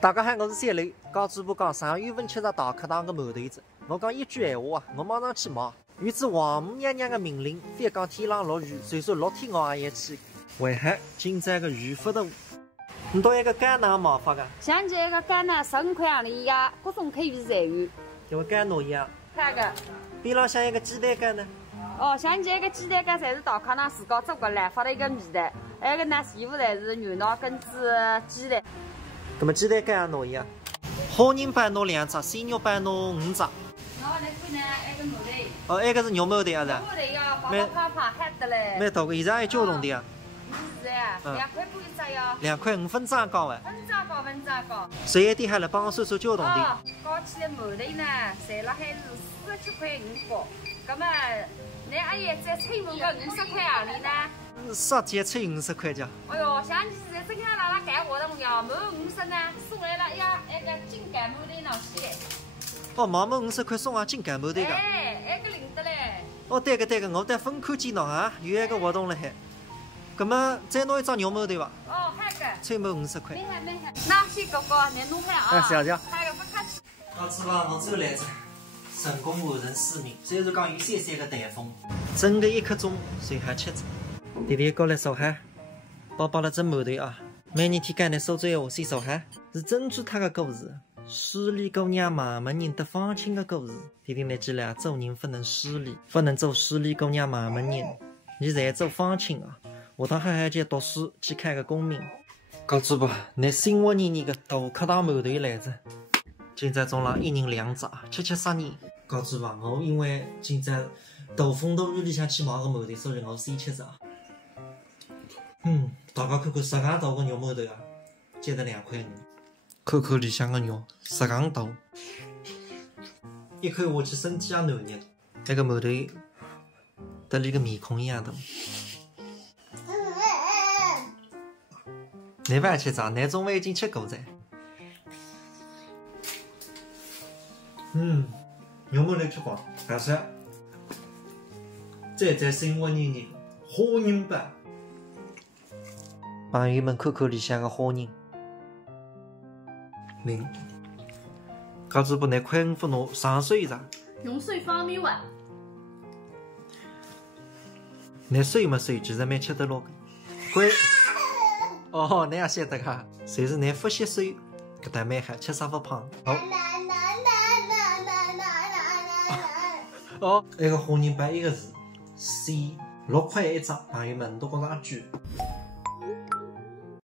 大家好，我是小刘。搞主播讲3月份去了大客堂个馒头子，我讲一句闲话啊，我马上去骂。于是王母娘娘的命令，反讲天朗落雨，虽说6天我也要去。为何今朝个雨不大？你到一个橄榄麻法个？像这个橄榄15块洋钿呀，各种可以菜鱼。就跟我一样。看个。边浪像一个鸡蛋羹呢？哦，像这个鸡蛋羹侪是大客堂自家做个来发的一个味道，还有个呢全部侪是牛脑跟子鸡蛋。那么鸡蛋羹也拿一样。好人版拿2只，鲜肉版拿5只。然后那个呢，那个馒头。哦，那个是肉馒头啊是？肉馒头呀，白白胖胖黑的嘞。蛮大个，现在还有交通的啊。是啊，2块半一只哟。2块5分账高哎。分账高，分账高。十一点还来帮我算算交通的。哦，搞起来馒头呢，赚了还是47块5角。那么，那阿姨再吹我个50块洋钿呢？10节吹50块价。哎呦，像你现在这看拉拉干活动呀，满50呢，送来了呀，那个金干馒头拿去。哦，满50块送啊金干馒头个。哎，那个领得嘞。哦，对个，我在分看见喏啊，有一个活动了还。那么再拿一张肉馒头吧。哦，还个。吹满50块。没还。那先哥哥，你弄开啊。哎，谢谢。还有不客气。老子吧，我走来着。成功完成使命，虽然讲有3个台风，整个1刻钟谁还7只。弟弟过来收下，包包了蒸馒头啊！每年天干的收最后先收下，是珍珠塔的故事，水里姑娘慢慢人得放晴的故事。弟弟你记了，做人不能势利，不能做势利姑娘慢慢人，你才做放晴啊！下趟好好去读书，去看个功名。告诉吧，你新活年个大客堂馒头来着。今朝中浪1人2只，吃啥呢？告诉吧，我因为今朝大风大雨里向去买个馒头，所以我先吃着。大家看看10盎大个肉馒头啊，只得2块5。看看里向个肉，10盎大，一口下去身体也暖热。那个馒头得里个面孔一样大。你不要吃啥？你中午已经吃过噻。肉馒头吃光，但是这在生活年好人版。朋友们看看里向个好人。告诉不那块5分拿上水啥？用水方便碗。那水嘛水，其实蛮吃得落的。乖。哦，你也晓得哈？谁是那呼吸水？搿搭蛮好，吃啥不胖？好。哦，那个好人版一个是 C 6块1张，朋友们都觉着贵。